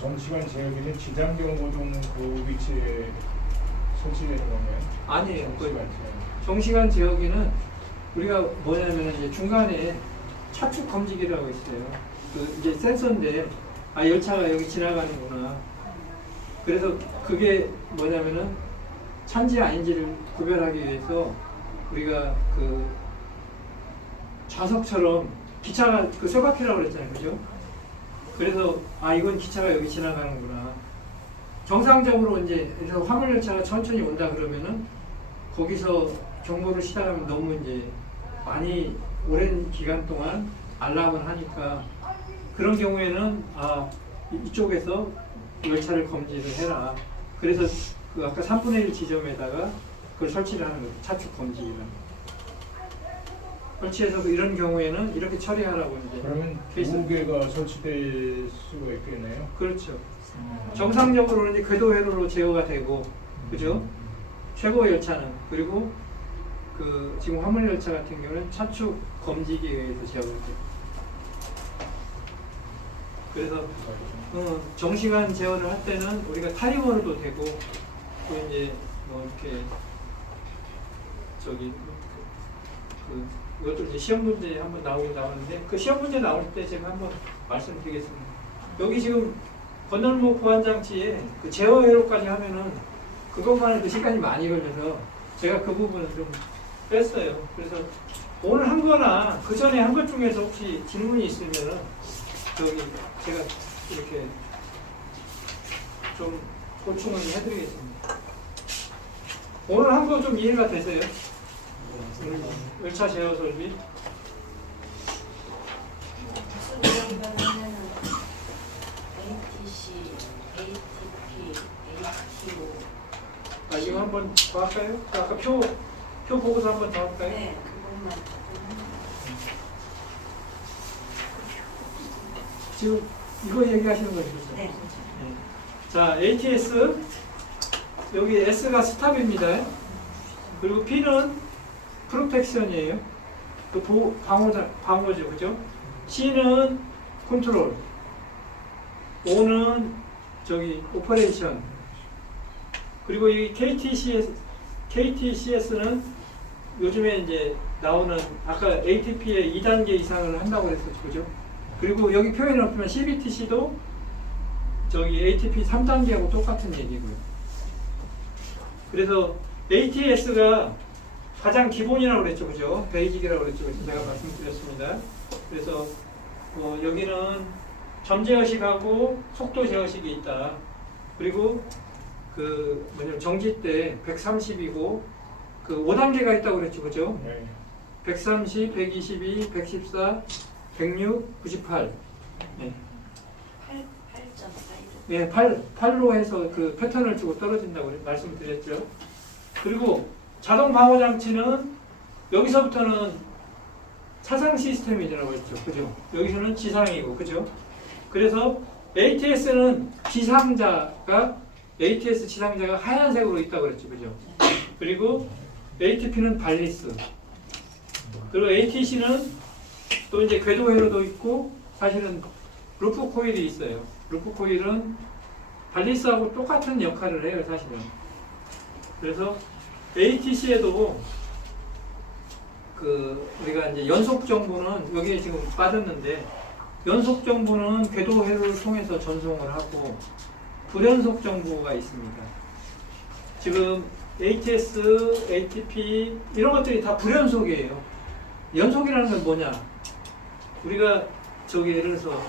정시간 제어기는 지장경고동 그 위치에 설치되는 건가요? 아니에요. 정시간 제어. 정시간 제어기는 우리가 뭐냐면 이제 중간에 차축 검지기라고 있어요. 그 이제 센서인데 아 열차가 여기 지나가는구나. 그래서 그게 뭐냐면은 차인지 아닌지를 구별하기 위해서 우리가 그 좌석처럼 기차가 그 쇠바퀴라고 그랬잖아요, 그죠? 그래서 아 이건 기차가 여기 지나가는구나. 정상적으로 이제 그래서 화물 열차가 천천히 온다 그러면은 거기서 경보를 시작하면 너무 이제 많이 오랜 기간 동안 알람을 하니까 그런 경우에는 아 이쪽에서 열차를 검지를 해라. 그래서 그 아까 3분의 1 지점에다가 그걸 설치를 하는 거예요. 차축 검지기를 설치해서 이런 경우에는 이렇게 처리하라고 이제 그러면 케이스. 두 개가 설치될 수가 있겠네요. 그렇죠. 정상적으로는 이제 궤도 회로로 제어가 되고, 그죠? 최고 열차는 그리고 그 지금 화물 열차 같은 경우는 차축 검지기에 의해서 제어가 돼요. 그래서 정시간 제어를 할 때는 우리가 타이머로도 되고 또 이제 뭐 이렇게 저기 그 이것도 이제 시험 문제 한번 나오긴 나오는데 그 시험 문제 나올 때 제가 한번 말씀드리겠습니다. 여기 지금 건널목 보안 장치에 그 제어 회로까지 하면은 그것만은 그 시간이 많이 걸려서 제가 그 부분은 좀 뺐어요. 그래서 오늘 한 거나 그 전에 한 것 중에서 혹시 질문이 있으면은 저기 제가 이렇게 좀 보충을 해드리겠습니다. 오늘 한 거 좀 이해가 되세요? 열차 제어 설비? 무슨 내용이냐면은 ATC, ATP, ATO. 아 이거 한번 더 할까요? 아까 표 보고서 한번 더 할까요? 네, 그것만. 지금 이거 얘기하시는 거죠? 네. 네. 자, ATS 여기 S가 스탑입니다. 그리고 P는 프로텍션이에요. 또 방어죠, 그죠? C는 컨트롤, O는 저기 오퍼레이션. 그리고 이 KTCS는 요즘에 이제 나오는 아까 ATP의 2단계 이상을 한다고 그랬었죠, 그죠? 그리고 여기 표현을 보면 CBTC도 저기 ATP 3단계하고 똑같은 얘기고요. 그래서 ATS가 가장 기본이라고 그랬죠, 그죠? 베이직이라고 그랬죠, 그죠? 제가 말씀드렸습니다. 그래서 여기는 점 제어식하고 속도 제어식이 있다. 그리고 그 뭐냐면 정지 때 130이고 그 5단계가 있다고 그랬죠, 그죠? 네. 130, 122, 114, 106, 98. 네. 8.4. 예, 8로 해서 그 패턴을 주고 떨어진다고 말씀드렸죠. 그리고 자동 방어 장치는 여기서부터는 차상 시스템이라고 했죠. 그죠? 여기서는 지상이고, 그죠? 그래서 ATS는 ATS 지상자가 하얀색으로 있다고 그랬죠. 그죠? 그리고 ATP는 발리스. 그리고 ATC는 또 이제 궤도 회로도 있고, 사실은 루프 코일이 있어요. 루프 코일은 발리스하고 똑같은 역할을 해요, 사실은. 그래서 ATC에도 그 우리가 이제 연속 정보는 여기에 지금 빠졌는데 연속 정보는 궤도 회로를 통해서 전송을 하고 불연속 정보가 있습니다. 지금 ATS, ATP 이런 것들이 다 불연속이에요. 연속이라는 건 뭐냐? 우리가 저기 예를 들어서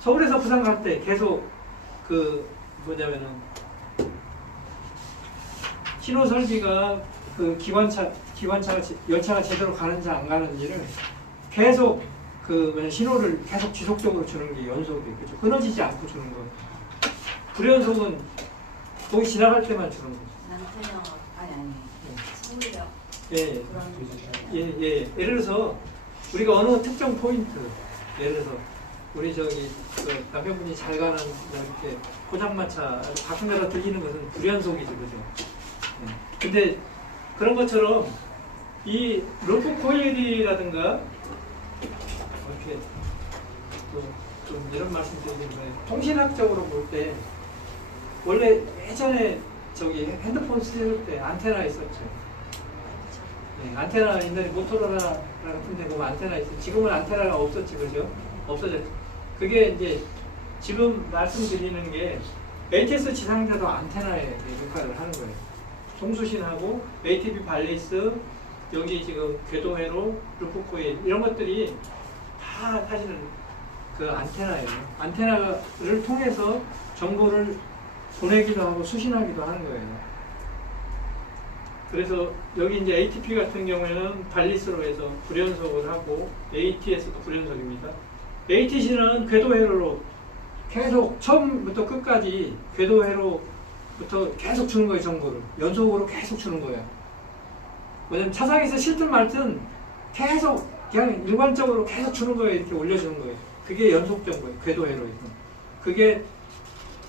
서울에서 부산 갈 때 계속 그 뭐냐면은 신호 설비가 그 열차가 제대로 가는지 안 가는지를 계속 그 신호를 계속 지속적으로 주는 게 연속이에요. 그죠? 끊어지지 않고 주는 거. 불연속은 거기 지나갈 때만 주는 거죠. 남태영 아니 서울역. 예, 그런 예. 예를 들어서 우리가 어느 특정 포인트, 예를 들어서 우리 저기 그 남편분이 잘 가는 이렇게 포장마차 가끔 가다 들리는 것은 불연속이죠, 그죠? 네. 근데 그런 것처럼 이 루프 코일이라든가 이렇게 또 좀 이런 말씀 드리는 거예요. 통신학적으로 볼 때 원래 예전에 저기 핸드폰 쓸 때 안테나 있었죠. 네, 안테나 옛날에 모토로라 같은 데 보면 안테나 있어요. 지금은 안테나가 없었지, 그죠? 없어졌죠. 그게 이제 지금 말씀드리는 게 ATS 지상자도 안테나의 역할을 하는 거예요. 송수신하고 ATP 발리스, 여기 지금 궤도회로, 루프코일 이런 것들이 다 사실은 그 안테나예요. 안테나를 통해서 정보를 보내기도 하고 수신하기도 하는 거예요. 그래서 여기 이제 ATP 같은 경우에는 발리스로 해서 불연속을 하고 ATS도 불연속입니다. ATC는 궤도회로로 계속 처음부터 끝까지 궤도회로부터 계속 주는 거예요. 정보를 연속으로 계속 주는 거예요. 왜냐면 차상에서 싫든 말든 계속 그냥 일관적으로 계속 주는 거예요. 이렇게 올려주는 거예요. 그게 연속 정보예요. 궤도회로에서. 그게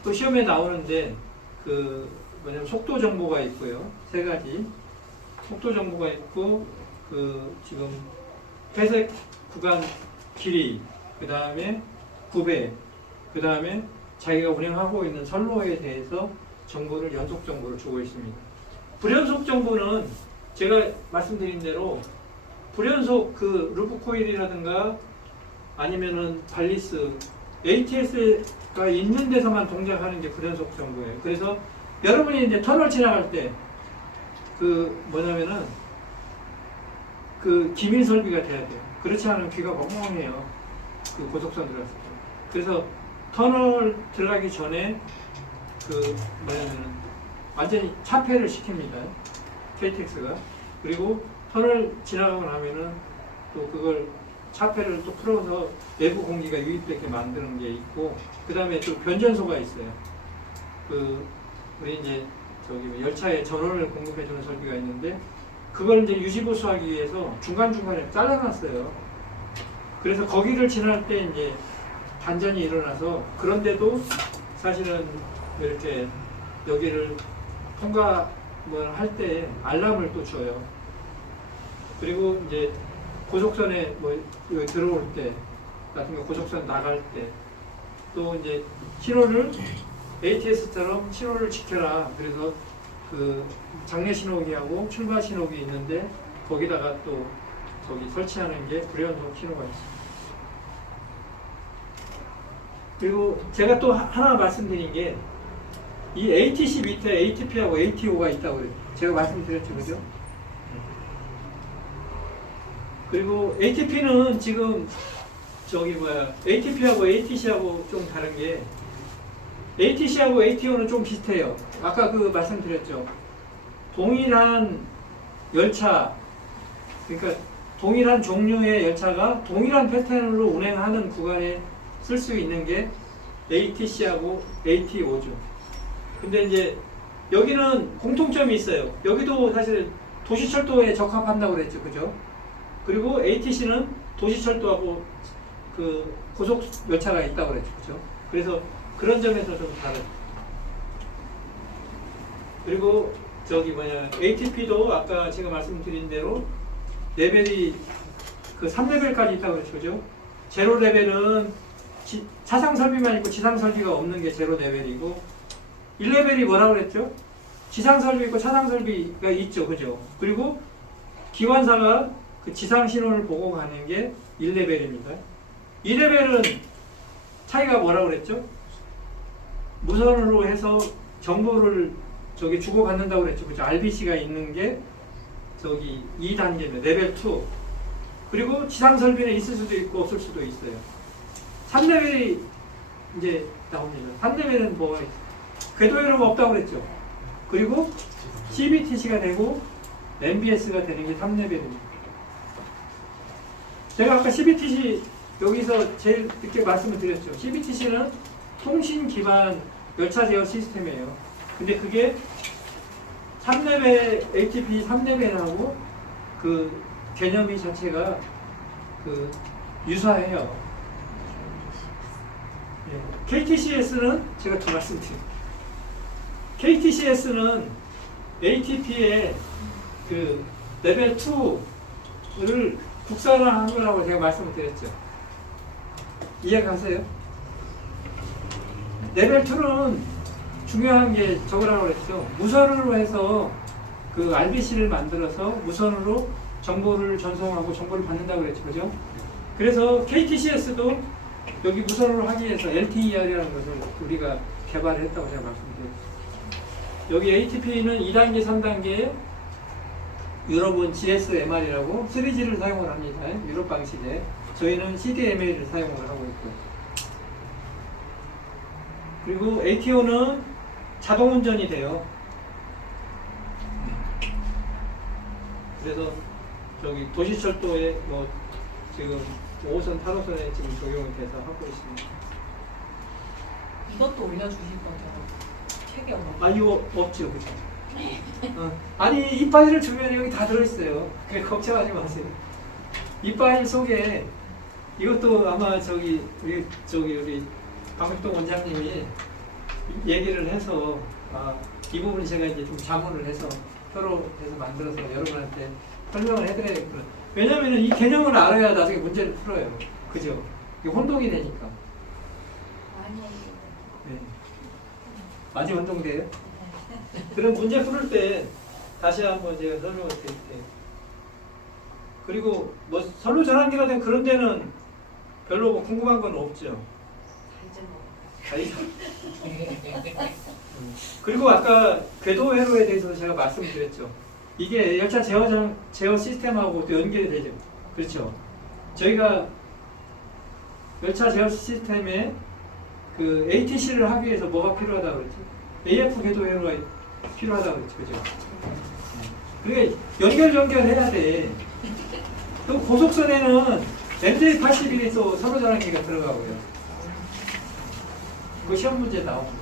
또 시험에 나오는데 그 뭐냐면 속도 정보가 있고요. 세 가지 속도 정보가 있고 그 지금 회색 구간 길이, 그 다음에 구배, 그 다음에 자기가 운행하고 있는 선로에 대해서 정보를 연속 정보를 주고 있습니다. 불연속 정보는 제가 말씀드린 대로 불연속 그 루프 코일이라든가 아니면은 발리스, ATS가 있는 데서만 동작하는 게 불연속 정보예요. 그래서 여러분이 이제 터널 지나갈 때 그 뭐냐면은 그 기밀 설비가 돼야 돼요. 그렇지 않으면 귀가 멍멍해요. 그 고속선 들어갔을 때. 그래서 터널 들어가기 전에 그 뭐냐면은 완전히 차폐를 시킵니다. KTX가. 그리고 터널 지나가고 나면은 또 그걸 차폐를 또 풀어서 내부 공기가 유입되게 만드는 게 있고, 그 다음에 또 변전소가 있어요. 그 우리 이제 저기 열차에 전원을 공급해주는 설비가 있는데 그걸 이제 유지보수하기 위해서 중간중간에 잘라놨어요. 그래서 거기를 지날 때 이제 단전이 일어나서, 그런데도 사실은 이렇게 여기를 통과 뭘 할 때 알람을 또 줘요. 그리고 이제 고속선에 뭐 여기 들어올 때 같은 거, 고속선 나갈 때 또 이제 신호를 ATS처럼 신호를 지켜라. 그래서 그 장내 신호기하고 출발 신호기 있는데 거기다가 또 저기 설치하는 게 불연속 신호가 있습니다. 그리고 제가 또 하나 말씀드린 게 이 ATC 밑에 ATP하고 ATO가 있다고 그래요. 제가 말씀드렸죠, 그죠? 그리고 ATP는 지금 저기 뭐야 ATP하고 ATC하고 좀 다른 게, ATC하고 ATO는 좀 비슷해요. 아까 그 말씀드렸죠. 동일한 열차, 그러니까 동일한 종류의 열차가 동일한 패턴으로 운행하는 구간에 쓸 수 있는 게 ATC하고 ATO죠. 근데 이제 여기는 공통점이 있어요. 여기도 사실 도시철도에 적합한다고 그랬죠, 그죠? 그리고 ATC는 도시철도하고 그 고속 열차가 있다고 그랬죠, 그죠? 그래서 그런 점에서 좀 다른. 그리고 저기 뭐냐 ATP도 아까 제가 말씀드린 대로 레벨이 그 3레벨까지 있다고 그랬죠, 그죠? 제로 레벨은 차상 설비만 있고 지상 설비가 없는 게 제로 레벨이고, 1레벨이 뭐라고 그랬죠? 지상 설비 있고 차상 설비가 있죠, 그죠? 그리고 기관사가 그 지상 신호를 보고 가는 게 1레벨입니다. 2레벨은 차이가 뭐라고 그랬죠? 무선으로 해서 정보를 저기 주고받는다고 그랬죠, 그죠? RBC가 있는 게 저기 2단계입니다. 레벨 2. 그리고 지상 설비는 있을 수도 있고 없을 수도 있어요. 3레벨이 이제 나옵니다. 3레벨은 뭐가 있어요? 궤도회로가 없다고 그랬죠. 그리고 CBTC가 되고 MBS가 되는 게 3레벨입니다. 제가 아까 CBTC 여기서 제일 늦게 말씀을 드렸죠. CBTC는 통신 기반 열차 제어 시스템이에요. 근데 그게 3레벨, ATP 3레벨하고 그 개념이 자체가 그 유사해요. KTCS는 제가 더 말씀드릴게요. KTCS는 ATP의 그 레벨 2를 국산화한 거라고 제가 말씀을 드렸죠. 이해가세요? 레벨 2는 중요한 게 저거라고 그랬죠. 무선으로 해서 그 RBC를 만들어서 무선으로 정보를 전송하고 정보를 받는다고 그랬죠. 그죠? 그래서 KTCS도 여기 무선으로 하기 위해서 LTER이라는 것을 우리가 개발을 했다고 제가 말씀드렸죠. 여기 ATP는 2단계, 3단계 유럽은 GSMR이라고 3G를 사용을 합니다. 유럽 방식에. 저희는 CDMA를 사용을 하고 있고요. 그리고 ATO는 자동 운전이 돼요. 그래서 저기 도시철도에 뭐 지금 5호선, 8호선에 지금 적용이 돼서 하고 있습니다. 이것도 올려주실 거죠? 책이 없는 아 이거 없죠, 그죠? 아니 이 파일을 주면 여기 다 들어있어요. 그러니까 걱정하지 마세요. 이 파일 속에 이것도 아마 저기 우리 박학동 원장님이 얘기를 해서 이 부분 제가 이제 좀 자문을 해서 표로해서 만들어서 여러분한테 설명을 해드려야겠구나. 왜냐면은 이 개념을 알아야 나중에 문제를 풀어요. 그죠? 이게 혼동이 되니까. 많이 네. 많이 혼동돼요? 그럼 문제 풀을 때 다시 한번 제가 설명을 드릴게요. 그리고 뭐 선로 전환기라든 그런 데는 별로 뭐 궁금한 건 없죠. 그리고 아까 궤도 회로에 대해서 제가 말씀드렸죠. 이게 열차 제어 시스템하고 또 연결이 되죠. 그렇죠. 저희가 열차 제어 시스템에 그 ATC를 하기 위해서 뭐가 필요하다고 그랬죠? AF 궤도 회로가 필요하다고 그랬죠. 그죠? 그게 연결해야 돼. 또 고속선에는 MJ81이 또 선로 전환기가 들어가고요. 그 시험 문제 나옵니다.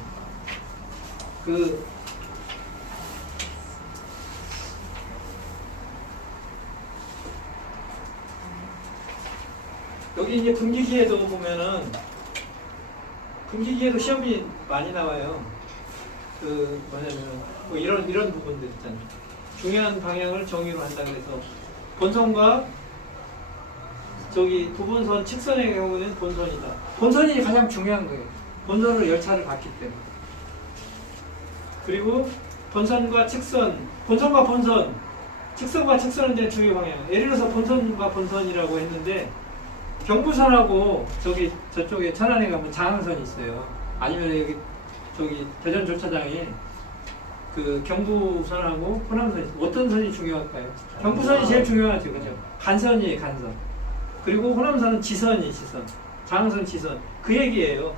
여기 이제 분기기에도 보면은 분기기에도 시험이 많이 나와요. 뭐 이런 부분들 있잖아요. 중요한 방향을 정의로 한다 그래서 본선과 저기 부분선 측선의 경우는 본선이다. 본선이 가장 중요한 거예요. 본선으로 열차를 갔기 때문에. 그리고 본선과 측선, 본선과 본선, 측선과 측선은 이제 주요 방향. 예를 들어서 본선과 본선이라고 했는데 경부선하고 저쪽에 천안에 가면 장항선이 있어요. 아니면 여기 저기 대전 조차장에 그 경부선하고 호남선이 있어요. 어떤 선이 중요할까요? 경부선이 제일 중요하죠, 그죠? 간선이에요, 간선. 그리고 호남선은 지선. 장항선 지선. 그 얘기예요.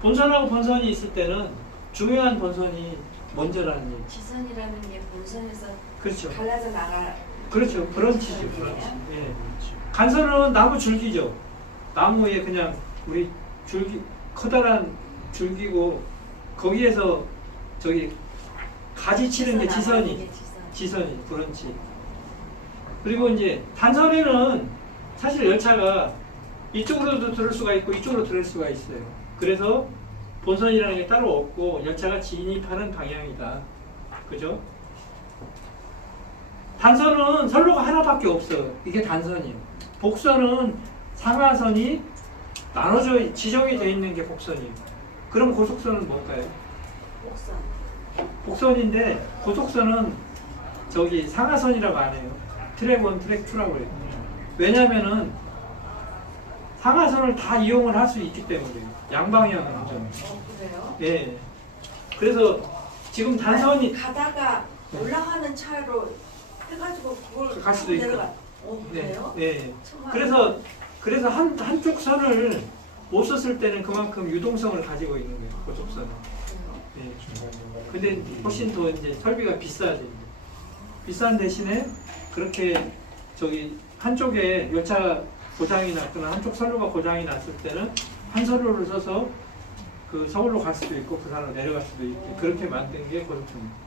본선하고 본선이 있을 때는 중요한 본선이 먼저라는 얘기. 지선이라는 게 본선에서 그렇죠. 갈라져 나가. 그렇죠. 브런치죠, 브런치. 예. 간선은 나무 줄기죠. 나무에 그냥 우리 줄기, 커다란 줄기고 거기에서 저기 가지 치는 게 지선이, 브런치. 그리고 이제 단선에는 사실 열차가 이쪽으로도 들을 수가 있고 이쪽으로 들을 수가 있어요. 그래서 본선이라는 게 따로 없고 열차가 진입하는 방향이다. 그죠? 단선은 선로가 하나밖에 없어요. 이게 단선이에요. 복선은 상하선이 나눠져 지정이 되어 있는 게 복선이에요. 그럼 고속선은 뭘까요? 복선. 복선인데 고속선은 저기 상하선이라고 안 해요. 트랙 1, 트랙 2라고 해요. 왜냐면은 상하선을 다 이용을 할 수 있기 때문에 양방향 운전. 그래요? 예. 그래서 지금 단선이 아니, 가다가 올라가는 차로 해가지고 그걸 갈 수도 있고. 그래요? 네. 정말? 그래서 한쪽 선을 못 썼을 때는 그만큼 유동성을 가지고 있는 거예요. 고속선은. 예. 근데 훨씬 더 이제 설비가 비싸지. 비싼 대신에 그렇게 저기 한쪽에 열차 고장이 났거나 한쪽 선로가 고장이 났을 때는 한 선로를 써서 그 서울로 갈 수도 있고 부산으로 내려갈 수도 있고 그렇게 만든 게 고속선입니다.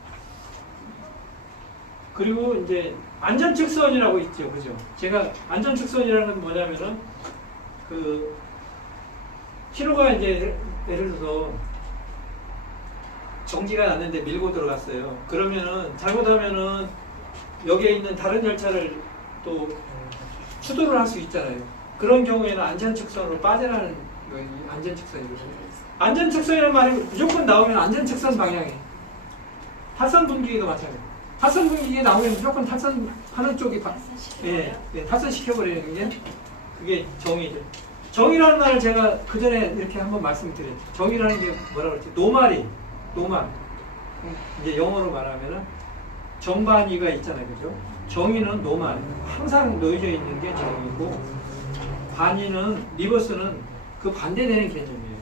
그리고 이제 안전측선이라고 있죠, 그죠? 제가 안전측선이라는 건 뭐냐면은 그 신호가 이제 예를 들어서 정지가 났는데 밀고 들어갔어요. 그러면은 잘못하면은 여기에 있는 다른 열차를 또 추돌을 할 수 있잖아요. 그런 경우에는 안전측선으로 빠져나가는 이 안전측선이거든요. 안전측선이라는 말이 무조건 나오면 안전측선 방향이. 타선 분기계도 마찬가지. 타선 분기계 나오면 무조건 타선 하는 쪽이 타선 시켜버리는 게 그게 정의죠. 정의라는 말을 제가 그 전에 이렇게 한번 말씀드렸죠. 정의라는 게 뭐라 그랬지? 노말. 이제 영어로 말하면은 정반이가 있잖아요, 그죠? 정의는 노말, 항상 놓여져 있는 게 정의고, 반의는 리버스는 그 반대되는 개념이에요.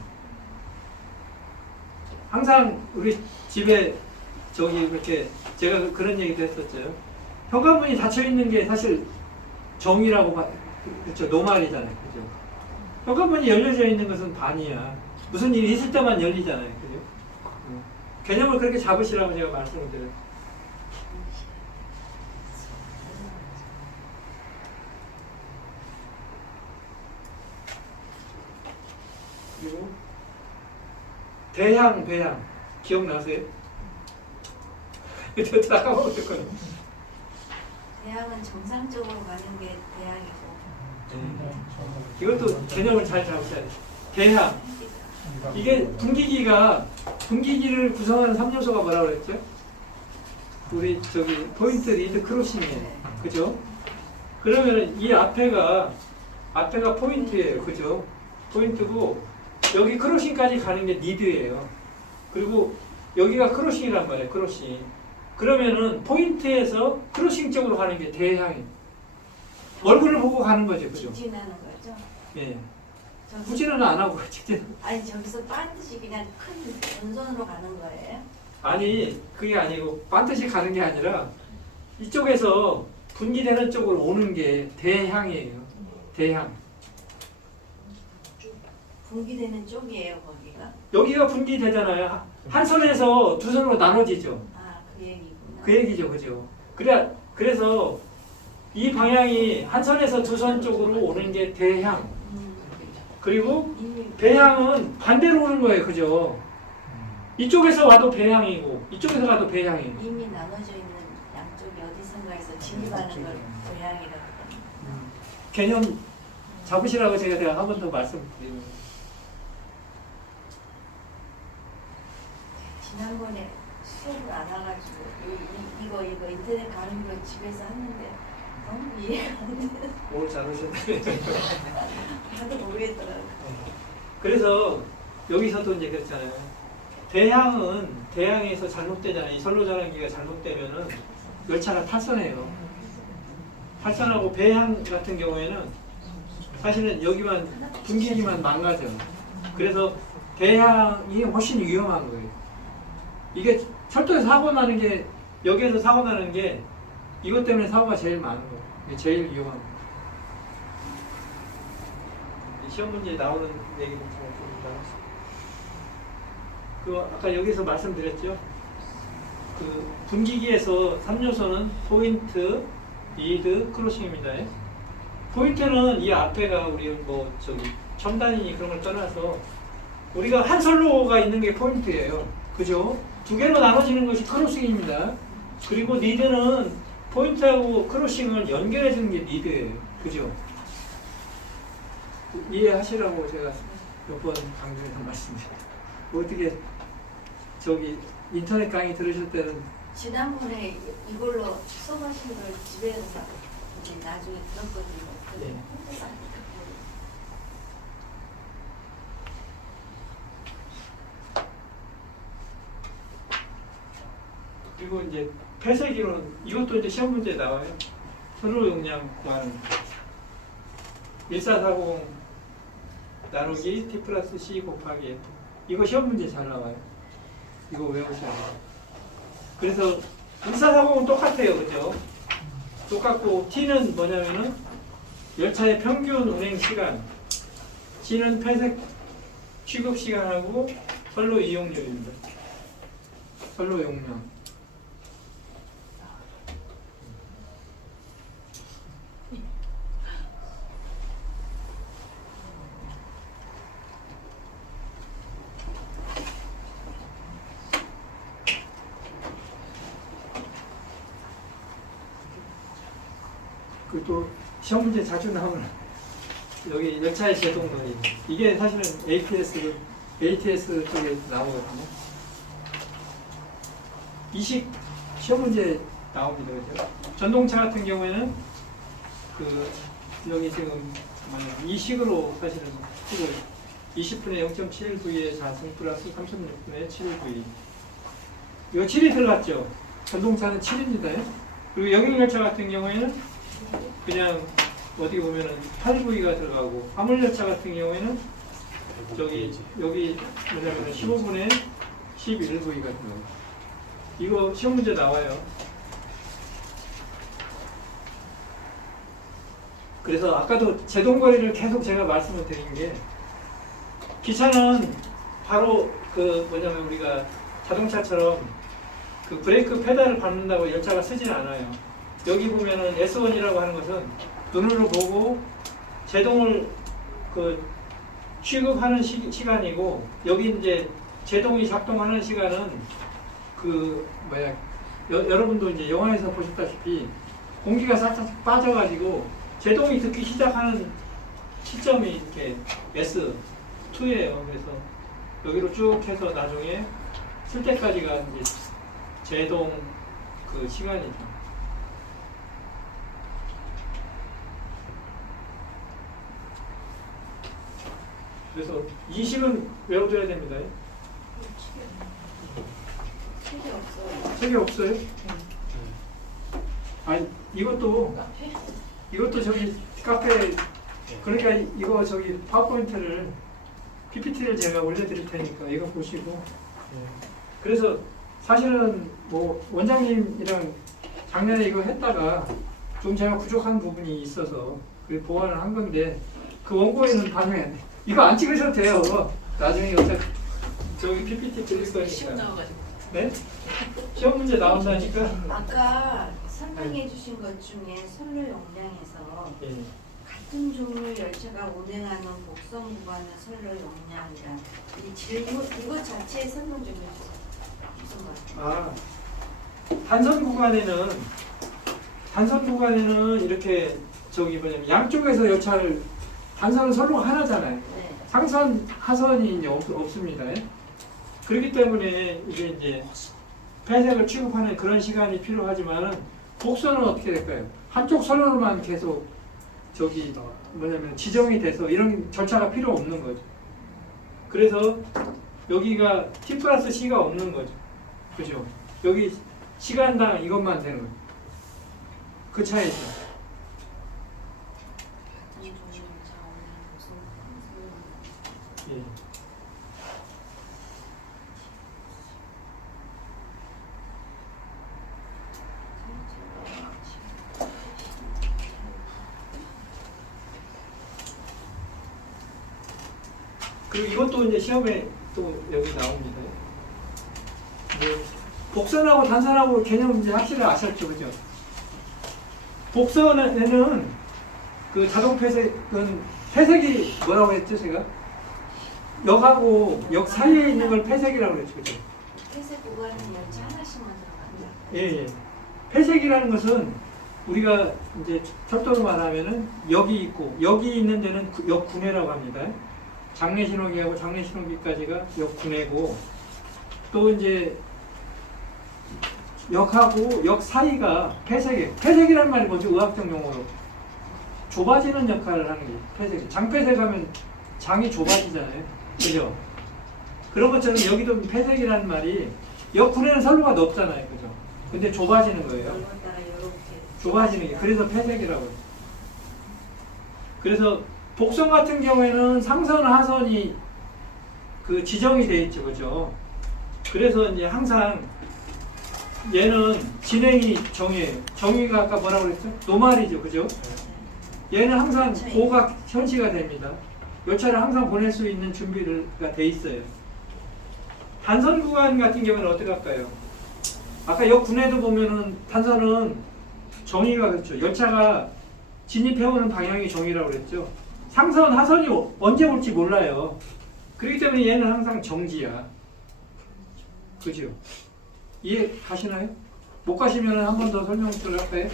항상 우리 집에 저기 이렇게 제가 그런 얘기도 했었죠. 현관문이 닫혀 있는 게 사실 정의라고 그렇죠. 노말이잖아요, 그죠? 현관문이 열려져 있는 것은 반이야. 무슨 일이 있을 때만 열리잖아요, 그죠? 개념을 그렇게 잡으시라고 제가 말씀을 드려요. 그리고 대향, 배향 기억나세요? 저 아까 먹었거든요. 대학은 정상적으로 가는 게 대학이고. 이것도 개념을 잘 잡으셔야 돼요. 대향. 이게 분기기를 구성하는 3요소가 뭐라고 그랬죠? 우리 저기 포인트 리드 크로싱이에요. 그죠? 그러면 이 앞에가 포인트예요. 그죠? 포인트고 여기 크로싱까지 가는 게 리드예요. 그리고 여기가 크로싱이란 말이에요. 크로싱. 그러면은 포인트에서 크로싱 쪽으로 가는 게 대향이에요. 얼굴을 보고 가는 거죠. 그죠? 직진하는 거죠? 예. 저기서- 후진은 안 하고 직진. 아니 저기서 반드시 그냥 큰 전선으로 가는 거예요? 아니 그게 아니고 반드시 가는 게 아니라 이쪽에서 분기되는 쪽으로 오는 게 대향이에요. 대향. 분기되는 쪽이에요 거기가? 여기가 분기되잖아요. 한 선에서 두 선으로 나눠지죠. 아 그 얘기구나. 그 얘기죠, 그죠? 그래서 이 방향이 한 선에서 두 선 쪽으로 오는 게 대향. 그리고 이미 배향은 반대로 오는 거예요, 그죠? 이쪽에서 와도 배향이고 이쪽에서 가도 배향이에요. 이미 나눠져 있는 양쪽이 어디선가에서 진입하는 걸 대향이라고 합니다. 개념 잡으시라고 제가 한 번 더 말씀드리는 거예요. 지난번에 수업을 안 와가지고 이거 인터넷 강의로 집에서 했는데 너무 이해가 안 돼. 오늘 잘 오셨네. 다들 모르겠더라고요. 그래서 여기서도 이제 그랬잖아요. 대향에서 잘못되잖아요. 이 선로전환기가 잘못되면은 열차가 탈선해요. 탈선하고 배향 같은 경우에는 사실은 여기만 분기기만 망가져. 그래서 대향이 훨씬 위험한 거예요. 이게 철도에서 사고 나는 게 여기에서 사고 나는 게 이것 때문에 사고가 제일 많은 거예요. 이게 제일 위험한 거예요. 시험 문제에 나오는 얘기는 잘 봅니다. 그 아까 여기서 말씀드렸죠. 그 분기기에서 3요소는 포인트, 리드, 크로싱입니다. 포인트는 이 앞에가 우리 뭐 저기 첨단이니 그런 걸 떠나서 우리가 한 선로가 있는 게 포인트예요. 그죠? 두 개로 나눠지는 것이 크로싱입니다. 그리고 리드는 포인트하고 크로싱을 연결해 주는 게 리드예요. 그죠? 이해하시라고 제가 몇 번 강조해서 말씀드립니다. 어떻게 저기 인터넷 강의 들으실 때는 지난번에 이걸로 수업하신 걸 집에서 이제 나중에 들었거든요. 네. 혼자서 하니까 그리고 이제 폐쇄기로는 이것도 이제 시험 문제에 나와요. 선로 용량 구하는 1440 나누기 T 플러스 C 곱하기 F. 이거 시험 문제 잘 나와요. 이거 외우셔야 돼요. 그래서 1440은 똑같아요. 그죠? 똑같고 T는 뭐냐면은 열차의 평균 운행 시간, C는 폐쇄 취급 시간하고 선로 이용률입니다. 선로 용량. 또 시험 문제 자주 나오는 여기 열차의 제동거리. 이게 사실은 ATS 쪽에 나오거든요. 이식 시험 문제 나옵니다. 그죠? 전동차 같은 경우에는 그 여기 지금 이 식으로 사실은 쓰고 20분의 0.71V의 자승 플러스 36분의 7V. 이거 7이 들어갔죠? 전동차는 7입니다. 그리고 영역열차 같은 경우에는 그냥 어떻게 보면은 8V가 들어가고, 화물열차 같은 경우에는 여기 뭐냐면 15분의 11V가 들어가고. 이거 시험 문제 나와요. 그래서 아까도 제동거리를 계속 제가 말씀을 드린 게, 기차는 바로 그 뭐냐면 우리가 자동차처럼 그 브레이크 페달을 밟는다고 열차가 쓰진 않아요. 여기 보면은 S1이라고 하는 것은 눈으로 보고 제동을 그 취급하는 시간이고, 여기 이제 제동이 작동하는 시간은 그 뭐야, 여러분도 이제 영화에서 보셨다시피 공기가 싹싹 빠져가지고 제동이 듣기 시작하는 시점이 이렇게 S2예요. 그래서 여기로 쭉 해서 나중에 쓸 때까지가 이제 제동 그 시간이죠. 그래서 이 식은 외워둬야 됩니다. 책이 없어요. 책이 없어요? 아니 이것도 저기 카페, 그러니까 이거 저기 파워포인트를 PPT를 제가 올려드릴 테니까 이거 보시고. 그래서 사실은 뭐 원장님이랑 작년에 이거 했다가 좀 제가 부족한 부분이 있어서 그 보완을 한 건데, 그 원고에는 반영이 안 돼. 이거 안 찍으셔도 돼요. 나중에 어차피 저기 PPT 드릴 시험 거니까. 나와가지고. 네? 시험 문제 나온다니까. 아까 설명해 주신 것 중에 선로 용량에서 예. 같은 종류 열차가 운행하는 복선 구간의 선로 용량이라, 이 질문 이거 자체에 설명 좀 해주세요. 무슨 말? 아, 단선 구간에는 이렇게 저기 뭐냐면 양쪽에서 열차를, 단선은 선로가 하나잖아요. 네. 상선, 하선이 이제 없습니다. 그렇기 때문에 이게 이제 폐색을 취급하는 그런 시간이 필요하지만은, 복선은 어떻게 될까요? 한쪽 선로로만 계속 저기 뭐냐면 지정이 돼서 이런 절차가 필요 없는 거죠. 그래서 여기가 T 플러스 C가 없는 거죠. 그죠? 여기 시간당 이것만 되는 거죠. 그 차이죠. 같은 종류 열차 운행 복선 구간 예. 그리고 이것도 이제 시험에 또 여기 나옵니다. 뭐 복선하고 단선하고 개념 이제 확실히 아셨죠, 그죠? 복선에는 그 자동 폐색은, 폐색이 뭐라고 했죠, 제가? 역하고 역 사이에 있는 걸 폐색이라고 그랬죠, 그죠? 폐색 구간은 열차 하나씩만 들어간다. 예, 예. 폐색이라는 것은 우리가 이제 철도로 말하면은 역이 있고, 역이 있는 데는 역군해라고 합니다. 장내 신호기하고 장내 신호기까지가 역군해고, 또 이제 역하고 역 사이가 폐색이에요. 폐색이라는 말이 뭐죠? 의학적 용어로 좁아지는 역할을 하는 게 폐색. 장폐색하면 장이 좁아지잖아요. 그죠? 그런 것처럼 여기도 폐색이라는 말이, 역군해는 선로가 넓잖아요. 그죠? 근데 좁아지는 거예요. 넓었다가 이렇게 좁아지는 게, 그래서 폐색이라고 해요. 그래서 복선 같은 경우에는 상선, 하선이 그 지정이 돼 있죠, 그죠? 그래서 이제 항상 얘는 진행이 정의예요. 정의가 아까 뭐라고 그랬죠? 노말이죠, 그죠? 얘는 항상 고각 현시가 됩니다. 열차를 항상 보낼 수 있는 준비가 돼 있어요. 단선 구간 같은 경우는 어떻게 할까요? 아까 역 군에도 보면은 단선은 정의가 그렇죠. 열차가 진입해오는 방향이 정의라고 그랬죠. 상선, 하선이 언제 올지 몰라요. 그렇기 때문에 얘는 항상 정지야. 그죠? 이해 가시나요? 못 가시면 한 번 더 설명을 할까요?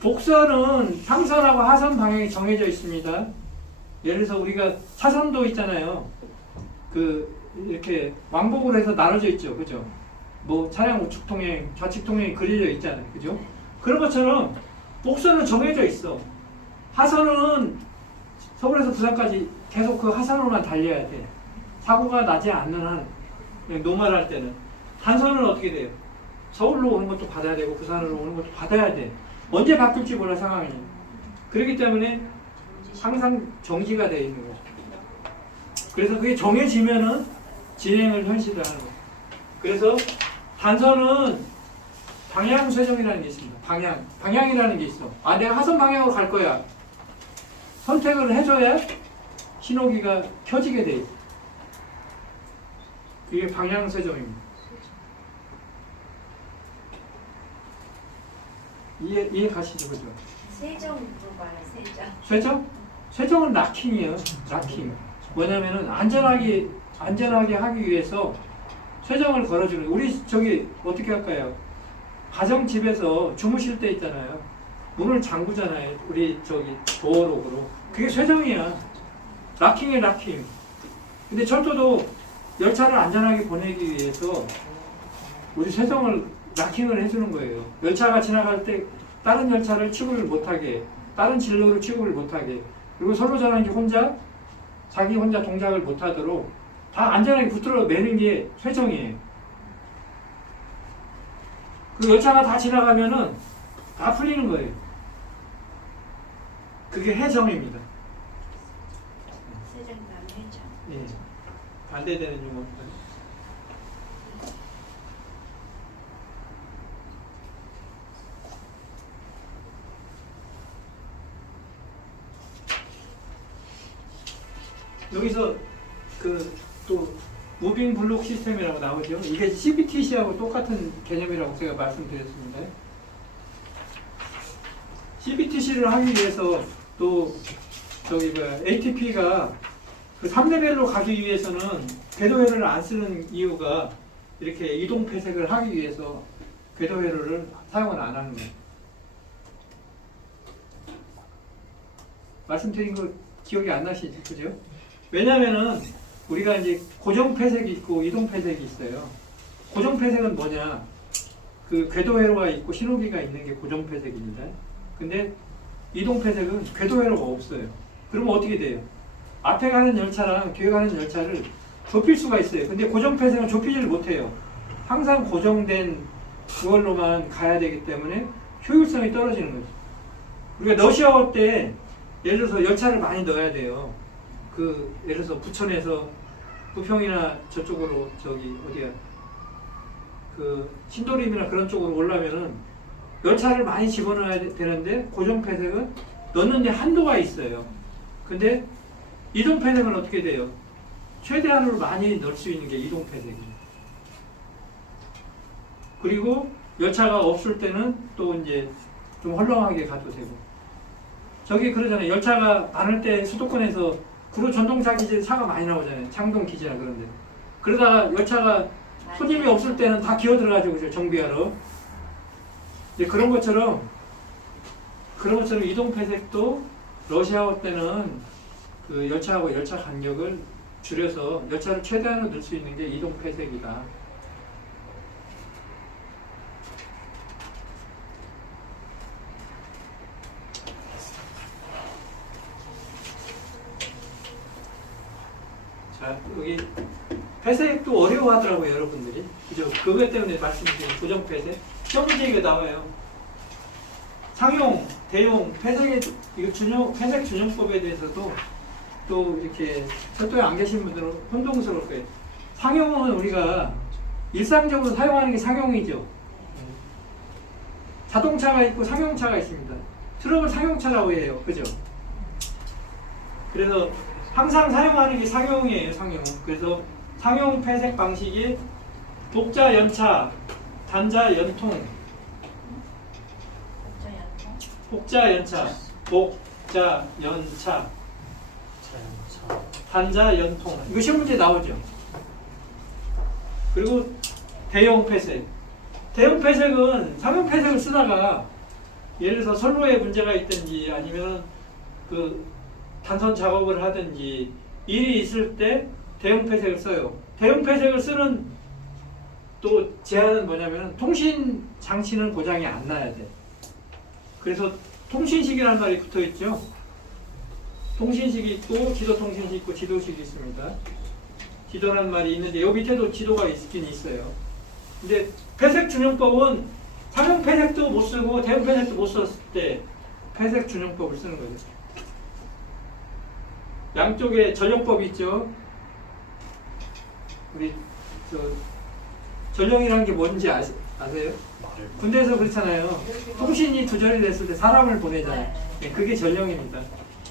복선은 상선하고 하선 방향이 정해져 있습니다. 예를 들어서 우리가 차선도 있잖아요. 그 이렇게 왕복으로 해서 나눠져 있죠, 그죠? 뭐 차량 우측 통행, 좌측 통행이 그려져 있잖아요, 그죠? 그런 것처럼 복선은 정해져 있어. 하선은 서울에서 부산까지 계속 그 하선으로만 달려야 돼. 사고가 나지 않는 한, 그냥 노멀할 때는. 단선은 어떻게 돼요? 서울로 오는 것도 받아야 되고 부산으로 오는 것도 받아야 돼. 언제 바뀔지 몰라 상황이. 그렇기 때문에 항상 정지가 되어 있는 거죠. 그래서 그게 정해지면은 진행을 현실을 하는 거예요. 그래서 단선은 방향 쇠정이라는 게 있습니다. 방향이라는 게 있어. 아, 내가 하선 방향으로 갈 거야. 선택을 해줘야 신호기가 켜지게 돼 있어. 그게 방향 쇠정입니다. 이해 가시죠, 그죠? 세정 물어봐요, 세정. 쇠정? 쇠정은 락킹이에요. 락킹. 뭐냐면은 안전하게 하기 위해서 쇠정을 걸어주는. 우리 저기 어떻게 할까요? 가정집에서 주무실 때 있잖아요. 문을 잠그잖아요. 우리 저기 도어록으로. 그게 쇠정이야. 락킹이에요, 락킹. 근데 철도도 열차를 안전하게 보내기 위해서 우리 쇠정을 락킹을 해주는 거예요. 열차가 지나갈 때 다른 열차를 취급을 못하게, 다른 진로를 취급을 못하게, 그리고 선로 전환기 자기 혼자 동작을 못하도록 다 안전하게 붙들어 매는 게 쇠정이에요. 그 열차가 다 지나가면은 다 풀리는 거예요. 그게 해정입니다. 세정 다음에 해정. 예. 반대되는 용어. 여기서 그 또 무빙 블록 시스템이라고 나오죠. 이게 CBTC하고 똑같은 개념이라고 제가 말씀드렸습니다. CBTC를 하기 위해서 또 저기 ATP가 그 3레벨로 가기 위해서는 궤도 회로를 안 쓰는 이유가 이렇게 이동 폐색을 하기 위해서 궤도 회로를 사용을 안 하는 거예요. 말씀드린 거 기억이 안 나시죠? 그죠? 왜냐면은 우리가 이제 고정 폐색이 있고 이동 폐색이 있어요. 고정 폐색은 뭐냐? 그 궤도 회로가 있고 신호기가 있는 게 고정 폐색입니다. 근데 이동 폐색은 궤도 회로가 없어요. 그러면 어떻게 돼요? 앞에 가는 열차랑 뒤에 가는 열차를 좁힐 수가 있어요. 근데 고정 폐색은 좁히지를 못해요. 항상 고정된 그걸로만 가야 되기 때문에 효율성이 떨어지는 거죠. 우리가 러시아워 때 예를 들어서 열차를 많이 넣어야 돼요. 그 예를 들어서 부천에서 부평이나 저쪽으로 저기 어디야 그 신도림이나 그런 쪽으로 올라면은 열차를 많이 집어넣어야 되는데 고정 폐색은 넣는데 한도가 있어요. 근데 이동 폐색은 어떻게 돼요? 최대한으로 많이 넣을 수 있는 게 이동 폐색이에요. 그리고 열차가 없을 때는 또 이제 좀 헐렁하게 가도 되고. 저기 그러잖아요. 열차가 많을 때 수도권에서 구로 전동차 기지에 차가 많이 나오잖아요. 창동 기지나 그런 데. 그러다가 열차가 손님이 없을 때는 다 기어 들어가죠. 그죠? 정비하러. 이제 그런 것처럼 이동 폐색도 러시아어 때는 그 열차하고 열차 간격을 줄여서 열차를 최대한으로 넣을 수 있는 게 이동 폐색이다. 자, 여기 폐색도 어려워하더라고요, 여러분들이. 그죠? 그것 때문에 말씀드린 고정 폐색. 시험 문제 이거 나와요. 상용, 대용, 이거 폐색 준용법에 대해서도 또 이렇게 철도에 안 계신 분들은 혼동스러울 거예요. 상용은 우리가 일상적으로 사용하는 게 상용이죠. 자동차가 있고 상용차가 있습니다. 트럭을 상용차라고 해요. 그죠? 그래서 항상 사용하는 게 상용이에요, 상용. 그래서 상용 폐색 방식이 복자 연차, 단자 연통. 복자 연차, 단자 연통. 이거 시험 문제 나오죠. 그리고 대형 폐색. 대형 폐색은 상용 폐색을 쓰다가 예를 들어서 선로에 문제가 있든지 아니면 그 단선 작업을 하든지 일이 있을 때 대형 폐색을 써요. 대형 폐색을 쓰는 또 제한은 뭐냐면 통신 장치는 고장이 안 나야 돼. 그래서 통신식이라는 말이 붙어 있죠. 통신식이 있고 지도 통신식 있고 지도식이 있습니다. 지도라는 말이 있는데 여기 밑에도 지도가 있긴 있어요. 근데 폐색 준용법은 상용 폐색도 못 쓰고 대형 폐색도 못 썼을 때 폐색 준용법을 쓰는 거죠. 양쪽에 전력법이 있죠. 우리 전력이라는 게 뭔지 아세요? 군대에서 그렇잖아요. 통신이 두절이 됐을 때 사람을 보내잖아요. 네, 그게 전력입니다.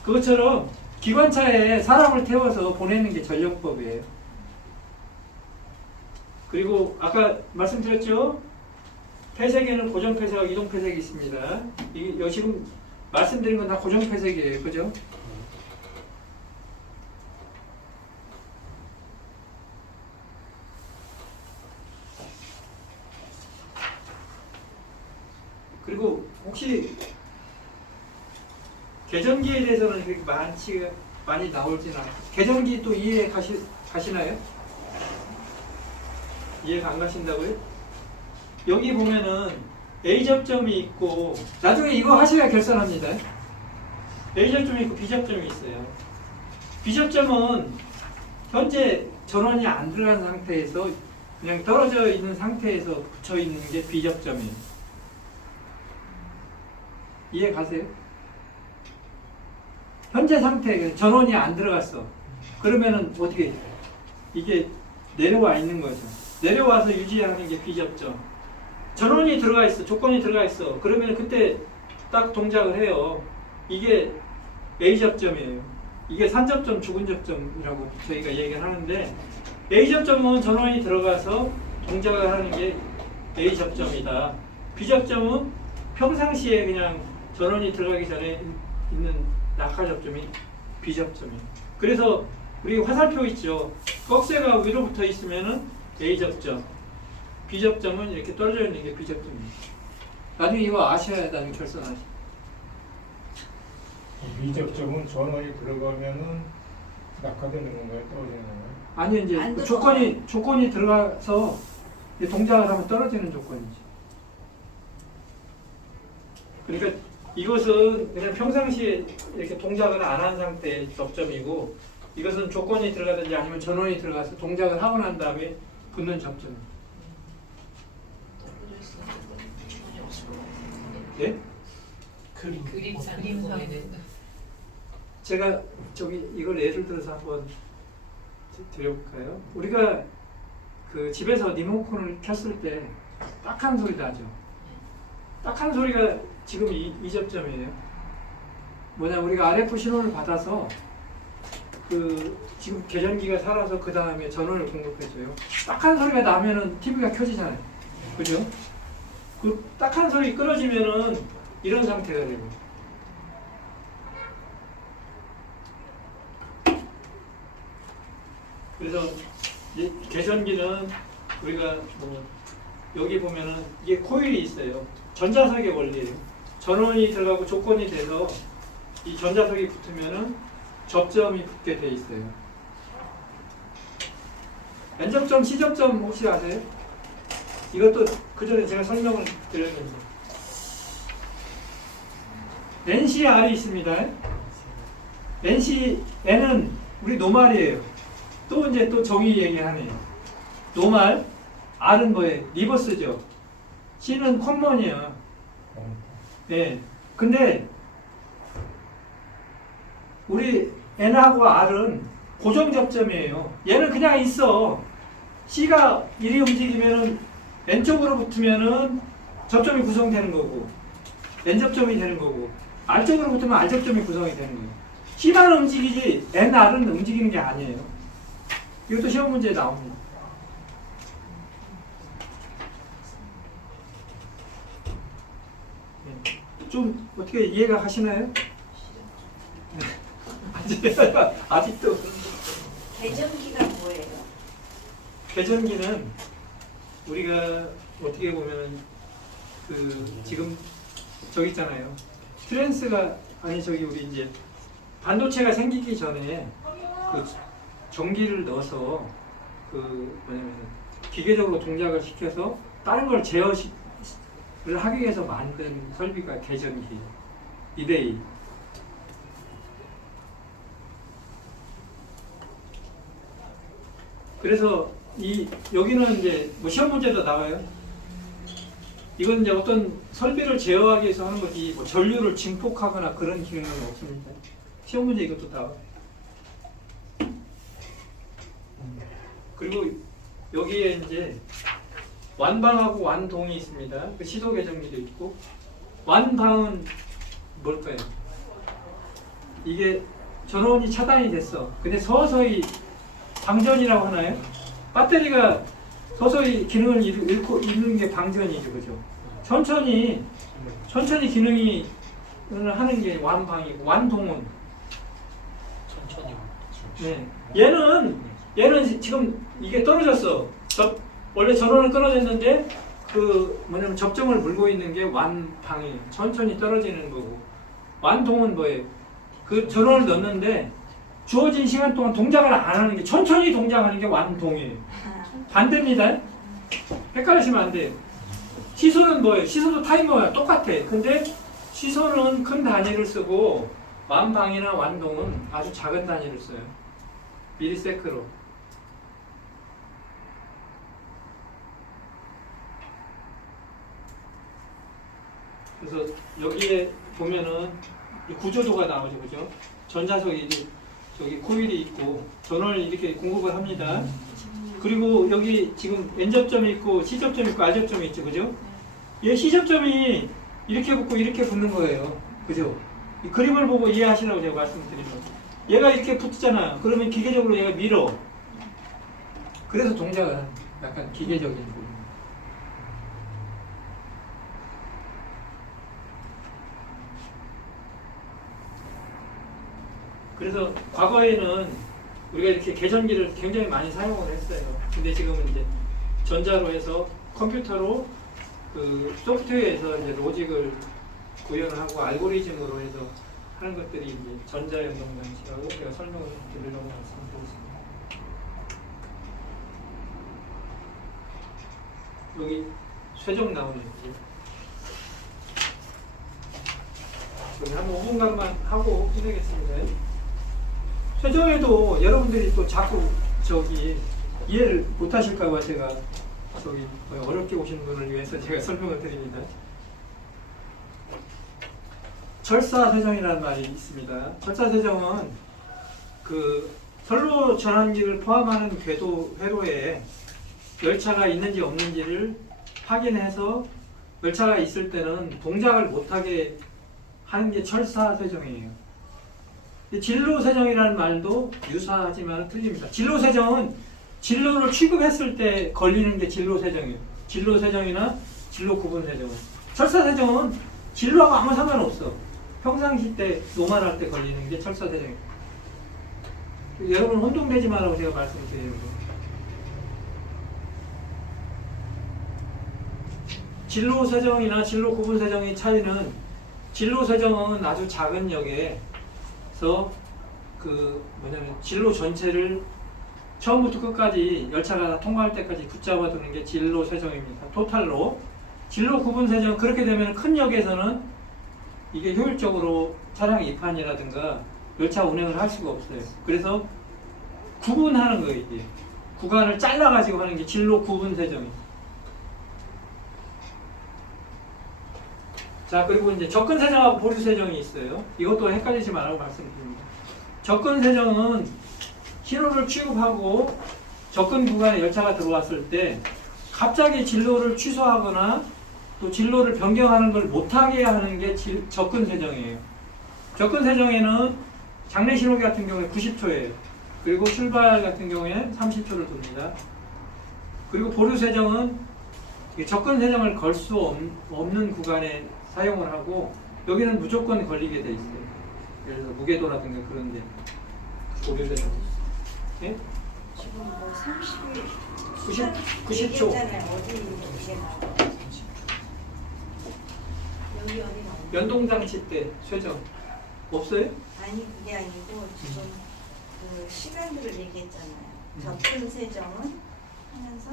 그것처럼 기관차에 사람을 태워서 보내는 게 전력법이에요. 그리고 아까 말씀드렸죠? 폐색에는 고정 폐색하고 이동 폐색이 있습니다. 여기 지금 말씀드린 건 다 고정 폐색이에요. 그죠? 그리고 혹시 계전기에 대해서는 그렇게 많이 나올지는 않아요. 계전기 또 이해 가시나요? 이해가 안 가신다고요? 여기 보면은 A 접점이 있고 나중에 이거 하셔야 결선합니다. A 접점이 있고 B 접점이 있어요. B 접점은 현재 전원이 안 들어간 상태에서 그냥 떨어져 있는 상태에서 붙여 있는 게 B 접점이에요. 이해 가세요? 현재 상태 전원이 안 들어갔어. 그러면은 어떻게 이게 내려와 있는 거죠. 내려와서 유지하는 게 B접점. 전원이 들어가 있어. 조건이 들어가 있어. 그러면 그때 딱 동작을 해요. 이게 A접점이에요. 이게 산접점, 죽은 접점이라고 저희가 얘기를 하는데 A접점은 전원이 들어가서 동작을 하는 게 A접점이다. B접점은 평상시에 그냥 전원이 들어가기 전에 있는 낙하접점이 B접점이에요. 그래서 우리 화살표 있죠. 꺽쇠가 위로 붙어 있으면은 A접점, B접점은 이렇게 떨어져 있는 게 B접점입니다. 나중에 이거 아셔야 나중에 결선하시. B접점은 전원이 들어가면은 낙하되는 건가요? 떨어지는 건가요? 아니 이제 조건이 들어가서 동작을 하면 떨어지는 조건이지. 그러니까 이것은 그냥 평상시에 이렇게 동작을 안 한 상태의 접점이고 이것은 조건이 들어가든지 아니면 전원이 들어가서 동작을 하고 난 다음에 붙는 접점입니다. 예? 그림상에는 제가 이걸 예를 들어서 한번 드려볼까요? 우리가 그 집에서 리모컨을 켰을 때 딱한 소리 나죠. 딱한 소리가 지금 이 접점이에요. 뭐냐, 우리가 RF 신호를 받아서 지금 계전기가 살아서 그 다음에 전원을 공급해줘요. 딱한 소리가 나면은 TV가 켜지잖아요. 그죠? 그 딱한 소리 끊어지면은 이런 상태가 되고. 그래서 이 계전기는 우리가 여기 보면은 이게 코일이 있어요. 전자석의 원리예요. 전원이 들어가고 조건이 돼서 이 전자석이 붙으면은 접점이 붙게 돼 있어요. N접점, C접점 혹시 아세요? 이것도 그 전에 제가 설명을 드렸는데 NCR이 있습니다. N은 우리 노말이에요. 또 이제 또 정의 얘기하네요. 노말, R은 뭐예요? 리버스죠. C는 컴먼이야. 네. 근데 우리 N하고 R은 고정 접점이에요. 얘는 그냥 있어. C가 이리 움직이면은 N 쪽으로 붙으면은 접점이 구성되는 거고 N 접점이 되는 거고 R 쪽으로 붙으면 R 접점이 구성이 되는 거예요. C만 움직이지 N, R은 움직이는 게 아니에요. 이것도 시험 문제에 나옵니다. 좀 어떻게 이해가 가시나요? 아직도 계전기가 뭐예요? 계전기는 우리가 어떻게 보면은 지금 저기 있잖아요. 트랜스가 아니 저기 우리 이제 반도체가 생기기 전에 그 전기를 넣어서 그 뭐냐면 기계적으로 동작을 시켜서 다른 걸 제어를 하기 위해서 만든 설비가 계전기 이데이. 그래서 여기는 이제 뭐 시험 문제도 나와요. 이건 이제 어떤 설비를 제어하기 위해서 하는 거지 뭐 전류를 증폭하거나 그런 기능은 없습니다. 시험 문제 이것도 나와. 그리고 여기에 이제 완방하고 완동이 있습니다. 그 시도 계정기도 있고 완방은 뭘까요? 이게 전원이 차단이 됐어. 근데 서서히 방전이라고 하나요? 배터리가 서서히 기능을 잃는 게 방전이죠, 그죠? 천천히 기능이 하는 게 완방이고 완동은 천천히. 네. 얘는 지금 이게 떨어졌어. 원래 전원은 끊어졌는데 그 뭐냐면 접점을 물고 있는 게 완방이 천천히 떨어지는 거고 완동은 뭐예요? 그 전원을 넣는데 주어진 시간 동안 동작을 안 하는 게 천천히 동작하는 게 완동이에요. 반대입니다. 헷갈리시면 안 돼요. 시소는 뭐예요? 시소도 타이머야 똑같아. 근데 시소는 큰 단위를 쓰고 완방이나 완동은 아주 작은 단위를 써요. 미리세크로. 그래서 여기에 보면은 이 구조도가 나오죠, 그죠? 전자석이 저기 코일이 있고 전원을 이렇게 공급을 합니다. 그리고 여기 지금 N접점이 있고 C접점이 있고 R접점이 있죠, 그죠? 얘 C접점이 이렇게 붙고 이렇게 붙는 거예요, 그죠? 이 그림을 보고 이해하시라고 제가 말씀드리는 거예요. 얘가 이렇게 붙잖아. 그러면 기계적으로 얘가 밀어. 그래서 동작은 약간 기계적인 부분. 그래서 과거에는 우리가 이렇게 계전기를 굉장히 많이 사용을 했어요. 근데 지금은 이제 전자로 해서 컴퓨터로 그 소프트웨어에서 이제 로직을 구현을 하고 알고리즘으로 해서 하는 것들이 이제 전자연동 장치라고 제가 설명을 드리려고 말씀드렸습니다. 여기 쇠정 나오네요. 여기 한 5분간만 하고 끝내겠습니다. 쇠정에도 여러분들이 또 자꾸 이해를 못하실까봐 제가 어렵게 오신 분을 위해서 제가 설명을 드립니다. 절사세정이라는 말이 있습니다. 절사세정은 그 선로 전환기를 포함하는 궤도 회로에 열차가 있는지 없는지를 확인해서 열차가 있을 때는 동작을 못하게 하는 게 철사세정이에요. 진로세정이라는 말도 유사하지만 틀립니다. 진로세정은 진로를 취급했을 때 걸리는 게 진로세정이에요. 진로세정이나 진로구분세정은. 철사세정은 진로하고 아무 상관없어. 평상시 때 노말할 때 걸리는 게 철사세정이에요. 여러분 혼동되지 말라고 제가 말씀드리는 거예요. 진로세정이나 진로구분세정의 차이는 진로세정은 아주 작은 역에서 진로 전체를 처음부터 끝까지 열차가 통과할 때까지 붙잡아 두는 게 진로세정입니다. 토탈로. 진로구분세정 그렇게 되면 큰 역에서는 이게 효율적으로 차량 입판이라든가 열차 운행을 할 수가 없어요. 그래서 구분하는 거예요. 이게 구간을 잘라가지고 하는 게 진로구분세정이에요. 자, 그리고 이제 접근세정하고 보류세정이 있어요. 이것도 헷갈리지 말라고 말씀드립니다. 접근세정은 신호를 취급하고 접근 구간에 열차가 들어왔을 때 갑자기 진로를 취소하거나 또 진로를 변경하는 걸 못하게 하는 게 접근세정이에요. 접근세정에는 장래신호기 같은 경우에 90초예요. 그리고 출발 같은 경우에 30초를 둡니다. 그리고 보류세정은 접근세정을 걸 수 없는 구간에 사용을 하고 여기는 무조건 걸리게 돼 있어요. 예를 들어 무게도라든가 그런 데 보류세정. 예? 지금 뭐 30일 90초. 어디 이게 나와? 여기 어디 나와? 연동장치 때 쇠정. 없어요? 아니 그게 아니고 지금 그 시간들을 얘기했잖아요. 접근 세정은 하면서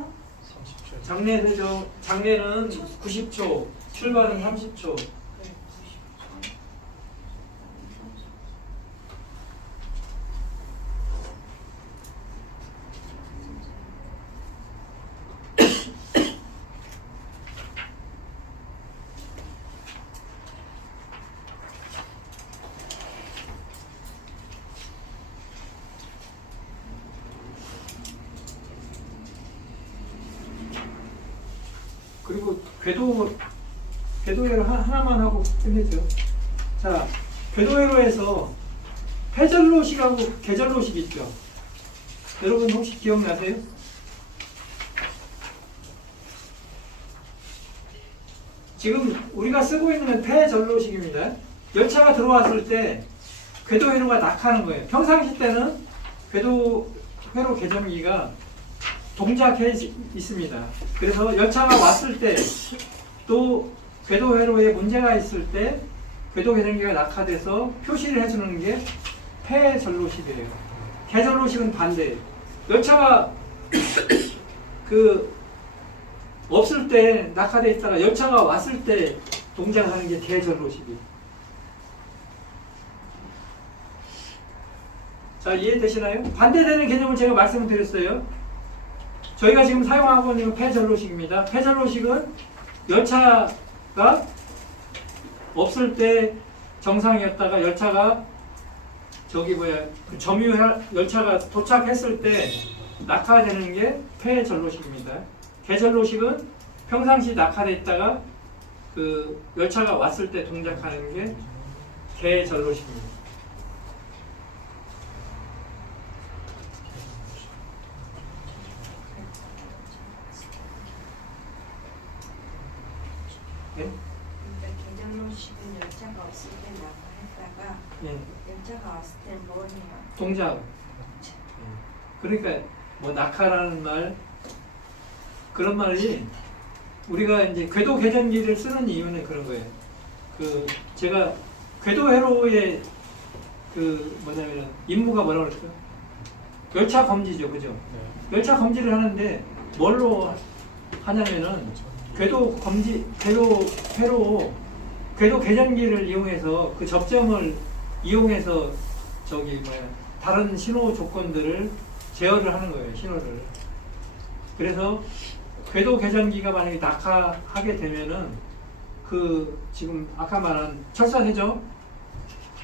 30초. 장례 세정, 장례는 90초, 출발은 30초. 그래 90초. 그리고 궤도회로 하나만 하고 끝내죠. 자, 궤도회로에서 패절로식하고 계절로식 있죠. 여러분 혹시 기억나세요? 지금 우리가 쓰고 있는 건 패절로식입니다. 열차가 들어왔을 때 궤도회로가 낙하는 거예요. 평상시 때는 궤도회로 개점기가 동작해 있습니다. 그래서 열차가 왔을 때 또 궤도회로에 문제가 있을 때 궤도 개정기가 낙하돼서 표시를 해주는 게 패절로식이에요. 계절로식은 반대예요. 열차가 그 없을 때 낙하돼 있다가 열차가 왔을 때 동작하는 게 계절로식이에요. 자, 이해되시나요? 반대되는 개념을 제가 말씀드렸어요. 저희가 지금 사용하고 있는 건 패절로식입니다. 패절로식은 열차가 없을 때 정상이었다가 열차가 점유 열차가 도착했을 때 낙하되는 게 패절로식입니다. 계절로식은 평상시 낙하돼 있다가 그 열차가 왔을 때 동작하는 게 계절로식입니다. 네? 그러니까 계절로식은 열차가 없을 때 낙하했다가 예. 열차가 왔을 때 뭘 해요? 동작. 그러니까 뭐 낙하라는 말 그런 말이 우리가 이제 궤도 개전기를 쓰는 이유는 그런 거예요. 그 제가 궤도 회로의 그 뭐냐면 임무가 뭐라고 그랬어요? 열차 검지죠, 그죠? 열차 검지를 하는데 뭘로 하냐면은 궤도 검지, 궤도 회로, 궤도 개전기를 이용해서 그 접점을 이용해서 다른 신호 조건들을 제어를 하는 거예요, 신호를. 그래서 궤도 개전기가 만약에 낙하하게 되면은 그 지금 아까 말한 철사 세정,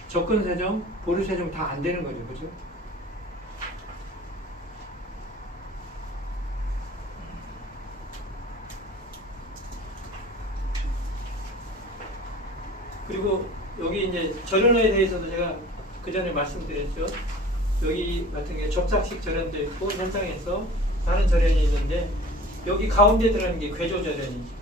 접근 세정, 보류 세정 다 안 되는 거죠, 그죠? 그리고 여기 이제 절연호에 대해서도 제가 그 전에 말씀드렸죠. 여기 같은 게 접착식 절연도 있고 현장에서 다른 절연이 있는데 여기 가운데 들어가는 게 궤조 절연이죠.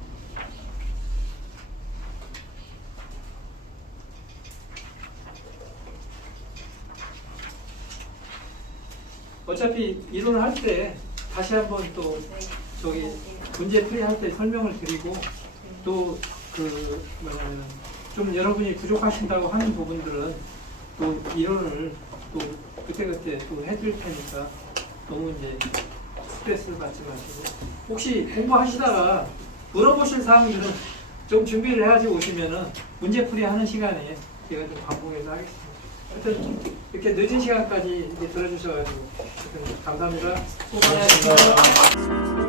어차피 이론을 할 때 다시 한번 또 문제 풀이할 때 설명을 드리고 또 그 뭐냐면 좀 여러분이 부족하신다고 하는 부분들은 또 이론을 또 그때그때 또 해드릴 테니까 너무 이제 스트레스 받지 마시고 혹시 공부하시다가 물어보실 사항들은 좀 준비를 해야지 오시면은 문제풀이 하는 시간에 제가 좀 반복해서 하겠습니다. 하여튼 이렇게 늦은 시간까지 이렇게 들어주셔가지고 감사합니다. 고맙습니다.